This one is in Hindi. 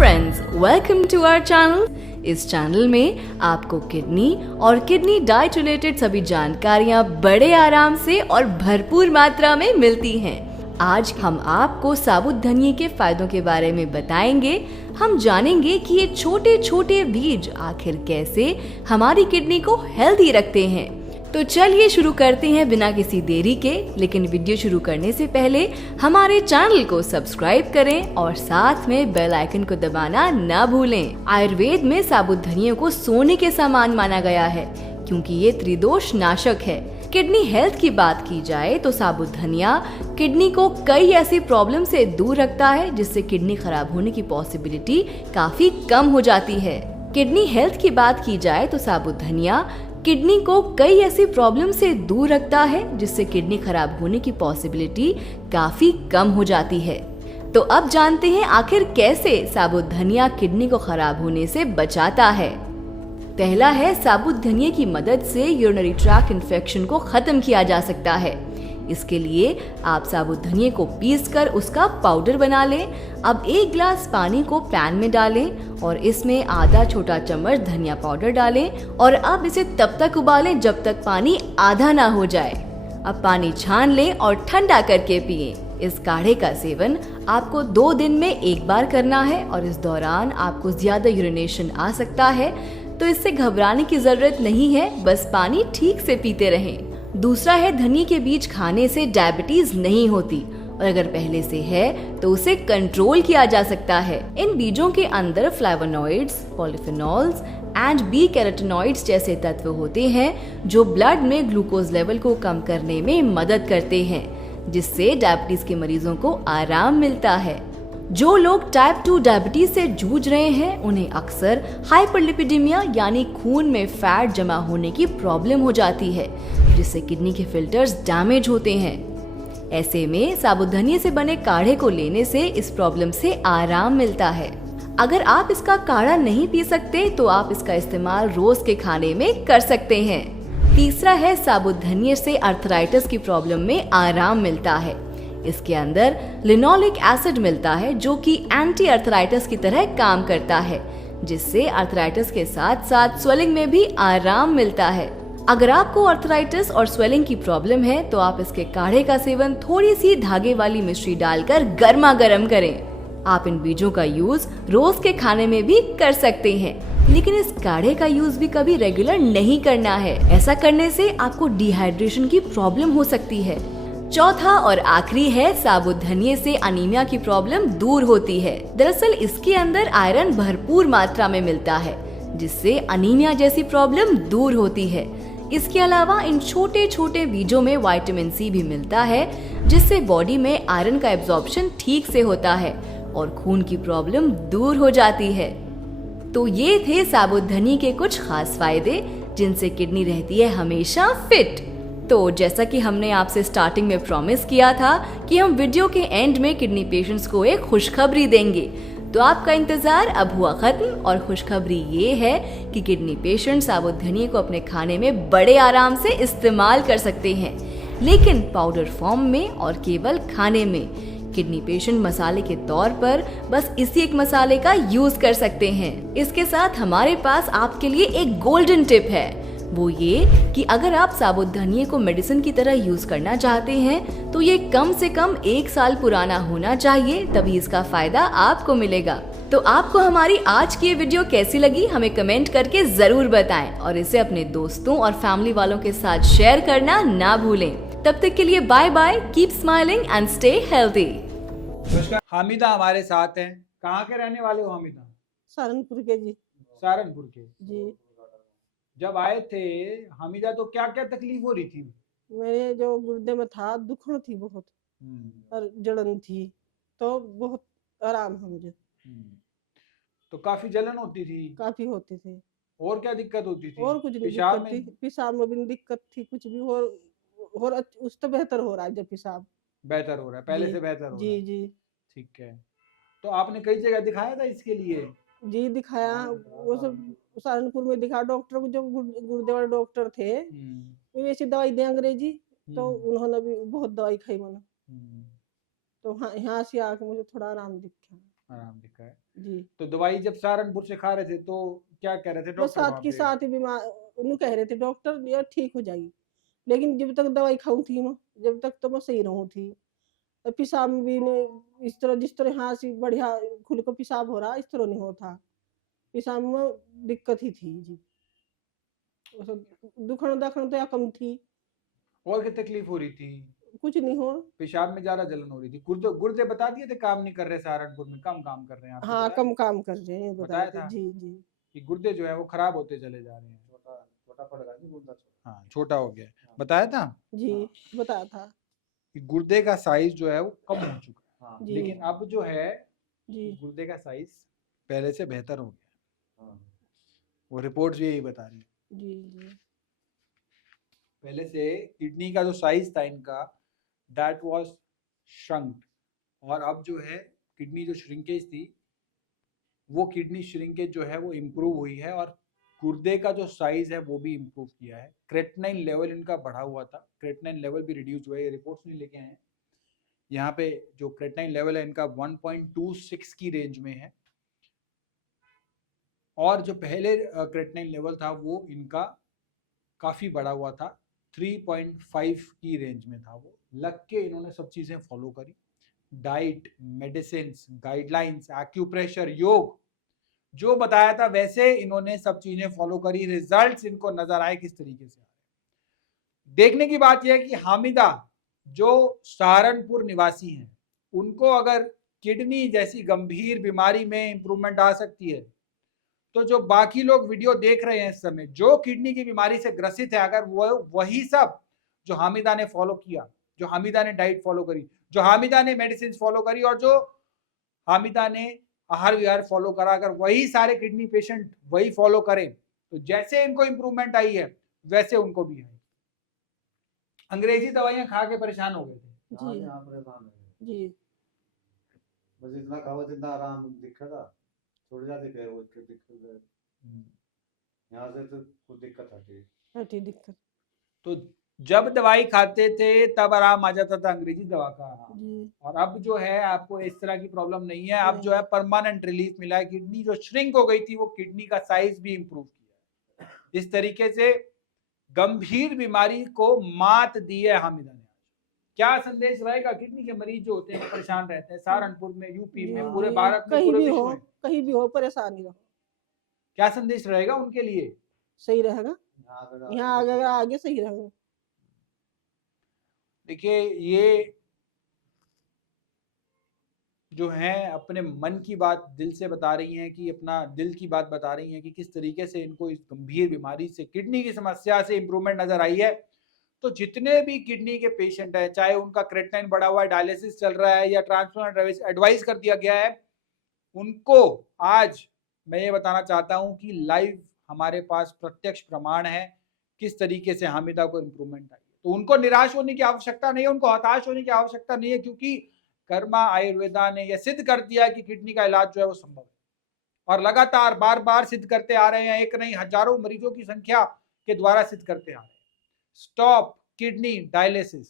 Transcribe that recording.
Friends, welcome to our channel. इस चैनल में आपको किडनी और किडनी डाइट रिलेटेड सभी जानकारियां बड़े आराम से और भरपूर मात्रा में मिलती हैं। आज हम आपको साबुत धनिये के फायदों के बारे में बताएंगे। हम जानेंगे कि ये छोटे छोटे बीज आखिर कैसे हमारी किडनी को हेल्दी रखते हैं। तो चलिए शुरू करते हैं बिना किसी देरी के। लेकिन वीडियो शुरू करने से पहले हमारे चैनल को सब्सक्राइब करें और साथ में बेल आइकन को दबाना ना भूलें। आयुर्वेद में साबुत धनिये को सोने के समान माना गया है क्योंकि ये त्रिदोष नाशक है। किडनी हेल्थ की बात की जाए तो साबुत धनिया किडनी को कई ऐसी प्रॉब्लम से दूर रखता है जिससे किडनी खराब होने की पॉसिबिलिटी काफी कम हो जाती है। किडनी हेल्थ की बात की जाए तो साबुत धनिया किडनी को कई ऐसी प्रॉब्लम से दूर रखता है जिससे किडनी खराब होने की पॉसिबिलिटी काफी कम हो जाती है। तो अब जानते हैं आखिर कैसे साबुत धनिया किडनी को खराब होने से बचाता है। पहला है, साबुत धनिये की मदद से यूरिनरी ट्रैक्ट इन्फेक्शन को खत्म किया जा सकता है। इसके लिए आप साबुत धनिये को पीसकर उसका पाउडर बना लें। अब 1 गिलास पानी को पैन में डालें और इसमें आधा छोटा चम्मच धनिया पाउडर डालें और अब इसे तब तक उबालें जब तक पानी आधा ना हो जाए। अब पानी छान लें और ठंडा करके पिएं। इस काढ़े का सेवन आपको 2 दिन में 1 बार करना है और इस दौरान आपको ज्यादा यूरिनेशन आ सकता है, तो इससे घबराने की जरूरत नहीं है, बस पानी ठीक से पीते रहें। दूसरा है, धनिये के बीज खाने से डायबिटीज नहीं होती और अगर पहले से है तो उसे कंट्रोल किया जा सकता है। इन बीजों के अंदर flavonoids, polyphenols and B carotenoids जैसे तत्व होते हैं जो ब्लड में ग्लूकोज लेवल को कम करने में मदद करते हैं, जिससे डायबिटीज के मरीजों को आराम मिलता है। जो लोग टाइप 2 डायबिटीज से जूझ रहे हैं उन्हें अक्सर हाइपरलिपिडेमिया यानी खून में फैट जमा होने की प्रॉब्लम हो जाती है, जिससे किडनी के फिल्टर्स डैमेज होते हैं। ऐसे में साबुत धनिये से बने काढ़े को लेने से इस प्रॉब्लम से आराम मिलता है। अगर आप इसका काढ़ा नहीं पी सकते तो आप इसका इस्तेमाल रोज के खाने में कर सकते हैं। तीसरा है, साबुत धनिये से अर्थराइटिस की प्रॉब्लम में आराम मिलता है। इसके अंदर लिनोलिक एसिड मिलता है जो कि एंटी अर्थराइटिस की तरह काम करता है, जिससे अर्थराइटिस के साथ साथ स्वेलिंग में भी आराम मिलता है। अगर आपको अर्थराइटिस और स्वेलिंग की प्रॉब्लम है तो आप इसके काढ़े का सेवन थोड़ी सी धागे वाली मिश्री डालकर गर्मा गर्म करें। आप इन बीजों का यूज रोज के खाने में भी कर सकते हैं, लेकिन इस काढ़े का यूज भी कभी रेगुलर नहीं करना है। ऐसा करने से आपको डिहाइड्रेशन की प्रॉब्लम हो सकती है। चौथा और आखिरी है, साबुत धनिये से अनीमिया की प्रॉब्लम दूर होती है। दरअसल इसके अंदर आयरन भरपूर मात्रा में मिलता है, जिससे अनीमिया जैसी प्रॉब्लम दूर होती है। इसके अलावा इन छोटे छोटे बीजों में विटामिन सी भी मिलता है, जिससे बॉडी में आयरन का एब्जॉर्प्शन ठीक से होता है और खून की प्रॉब्लम दूर हो जाती है। तो ये थे साबुत धनिये के कुछ खास फायदे जिनसे किडनी रहती है हमेशा फिट। तो जैसा कि हमने आपसे स्टार्टिंग में प्रॉमिस किया था कि हम वीडियो के एंड में किडनी पेशेंट्स को एक खुशखबरी देंगे, तो आपका इंतजार अब हुआ खत्म। और खुशखबरी ये है कि किडनी पेशेंट साबुत धनिये को अपने खाने में बड़े आराम से इस्तेमाल कर सकते हैं, लेकिन पाउडर फॉर्म में और केवल खाने में। किडनी पेशेंट मसाले के तौर पर बस इसी एक मसाले का यूज कर सकते हैं। इसके साथ हमारे पास आपके लिए एक गोल्डन टिप है, वो ये कि अगर आप साबुत धनिये को मेडिसिन की तरह यूज करना चाहते हैं तो ये कम से कम 1 साल पुराना होना चाहिए, तभी इसका फायदा आपको मिलेगा। तो आपको हमारी आज की ये वीडियो कैसी लगी हमें कमेंट करके जरूर बताएं और इसे अपने दोस्तों और फैमिली वालों के साथ शेयर करना ना भूलें। तब तक के लिए bye bye, keep smiling and stay healthy. Hamida हमारे साथ हैं। कहाँ के रहने वाले हो हामिदा? सहारनपुर के जी। सहारनपुर के जी। जब आए थे हामिदा तो क्या क्या तकलीफ हो रही थी? मेरे जो गुर्दे में था दुखन थी बहुत और जलन थी, तो बहुत आराम है मुझे। तो काफी जलन होती थी? काफी होती थी। और क्या दिक्कत होती थी? और कुछ नहीं पेशाब दिक्कत थी, में? पेशाब में भी नहीं दिक्कत थी कुछ भी। और उस तो बेहतर हो रहा है जब पेशाब। बेहतर हो रहा है, पहले जी, से बेहतर हो रहा जी है। जी ठीक है। तो आपने कई जगह दिखाया था इसके लिए? जी दिखाया। वो सब सहारनपुर में दिखा, डॉक्टर को जो गुर्दे वाले डॉक्टर थे वो वैसी दवाई दे अंग्रेजी, तो उन्होंने भी बहुत दवाई खाई मैंने। तो हाँ, यहाँ से आके मुझे थोड़ा आराम दिखा। आराम दिखा है। जी। तो दवाई जब सहारनपुर से खा रहे थे तो क्या कह रहे थे बस डॉक्टर साथ वहाँ की पे? साथ ही बीमार उन्हें कह रहे थे डॉक्टर यार ठीक हो जाएगी, लेकिन जब तक दवाई खाऊं थी मैं, जब तक तो मैं सही रहूं थी। तो पेशाब में भी ने इस तरह जिस तरह यहाँ से बढ़िया खुल को पेशाब हो रहा इस तरह नहीं होता, पेशाब में दिक्कत ही थी जी। वो सब दुखन दाखन तो या कम थी, और क्या तकलीफ हो रही थी? कुछ नहीं हो। पेशाब में ज्यादा जलन हो रही थी, गुर्दे गुर्दे बता दिए थे काम नहीं कर रहे, सहारनपुर में कम काम कर रहे हैं, आपको हाँ बताया? कम काम कर रहे हैं बताए बताया थे था जी जी। कि गुर्दे जो है वो खराब होते चले जा रहे हैं। छोटा छोटा पड़ रहा है गुर्दा छोटा। हाँ, छोटा हो गया है। बताया था जी बताया था कि गुर्दे का साइज जो है वो कम हो चुका है, हाँ जी लेकिन अब जो है जी गुर्दे का साइज पहले से बेहतर हो गया। हाँ वो रिपोर्ट्स भी यही बता रही है। जी जी पहले से किडनी का जो साइज था इनका दैट वाज श्रंक, और अब जो है किडनी जो श्रिंकेज थी वो किडनी श्रिंकेज जो है वो इम्प्रूव हुई है, और गुर्दे का जो साइज है वो भी इम्प्रूव किया है। क्रेटनाइन लेवल इनका बढ़ा हुआ था, क्रेटनाइन लेवल भी रिड्यूस हुआ है, ये रिपोर्ट्स नहीं लेके आए हैं। यहाँ पे जो क्रेटनाइन लेवल है इनका 1.26 की रेंज में है, और जो पहले क्रेटनाइन लेवल था वो इनका काफ़ी बढ़ा हुआ था, 3.5 की रेंज में था वो। लग के इन्होंने सब चीज़ें फॉलो करी, डाइट, मेडिसिन, गाइडलाइंस, एक्यूप्रेशर, योग, जो बताया था वैसे इन्होंने सब चीजें फॉलो करी। रिजल्ट्स इनको नजर आए किस तरीके से। देखने की बात यह है कि हामिदा जो सहारनपुर निवासी हैं उनको अगर किडनी जैसी गंभीर बीमारी में इंप्रूवमेंट आ सकती है, तो जो बाकी लोग वीडियो देख रहे हैं इस समय जो किडनी की बीमारी से ग्रसित है, अगर वो वही सब जो हामिदा ने फॉलो किया, जो हामिदा ने डाइट फॉलो करी, जो हामिदा ने मेडिसिन फॉलो करी, और जो हामिदा ने आहार विहार फॉलो करा, अगर वही सारे किडनी पेशेंट वही फॉलो करें तो जैसे इनको इंप्रूवमेंट आई है वैसे उनको भी है। अंग्रेजी दवाइयां खा के परेशान हो गए थे। हाँ जी यहाँ परेशान है जी बस इतना खाओ जितना आराम दिखा था छोड़ जाते फिर वो इसके दिक्कत यहाँ से तो कुछ दिक्कत आती है। हटी दिक्कत तो जब दवाई खाते थे तब आराम आ जाता था अंग्रेजी दवा का, जी और अब जो है आपको इस तरह की प्रॉब्लम नहीं है। अब जो है नहीं। परमानेंट रिलीफ मिला है, किडनी जो श्रिंक हो गई थी वो किडनी का साइज भी इंप्रूव किया है। इस तरीके से गंभीर बीमारी को मात दी है हामिदा ने। क्या संदेश रहेगा? किडनी के मरीज जो होते हैं वो परेशान रहते हैं सहारनपुर में, यूपी जी, में, पूरे जी, भारत में, कहीं पूरे भी विश्व हो में, कहीं भी हो परेशानी रहो क्या संदेश रहेगा उनके लिए? सही रहेगा, यहाँ यहाँ अगर आगे सही रहेगा। देखिए, ये जो है अपने मन की बात दिल से बता रही हैं, कि अपना दिल की बात बता रही हैं कि किस तरीके से इनको इस गंभीर बीमारी से, किडनी की समस्या से इंप्रूवमेंट नजर आई है। तो जितने भी किडनी के पेशेंट हैं, चाहे उनका क्रेटनाइन बढ़ा हुआ है, डायलिसिस चल रहा है या ट्रांसप्लांट एडवाइस कर दिया गया है, उनको आज मैं ये बताना चाहता हूं कि लाइव हमारे पास प्रत्यक्ष प्रमाण है किस तरीके से हामिदा को इंप्रूवमेंट आई है। तो उनको निराश होने की आवश्यकता नहीं है, उनको हताश होने की आवश्यकता नहीं है, क्योंकि कर्मा आयुर्वेदा ने यह सिद्ध कर दिया है कि किडनी का इलाज जो है वो संभव है, और लगातार बार बार सिद्ध करते आ रहे हैं, एक नहीं हजारों मरीजों की संख्या के द्वारा सिद्ध करते आ रहे हैं। Stop kidney dialysis,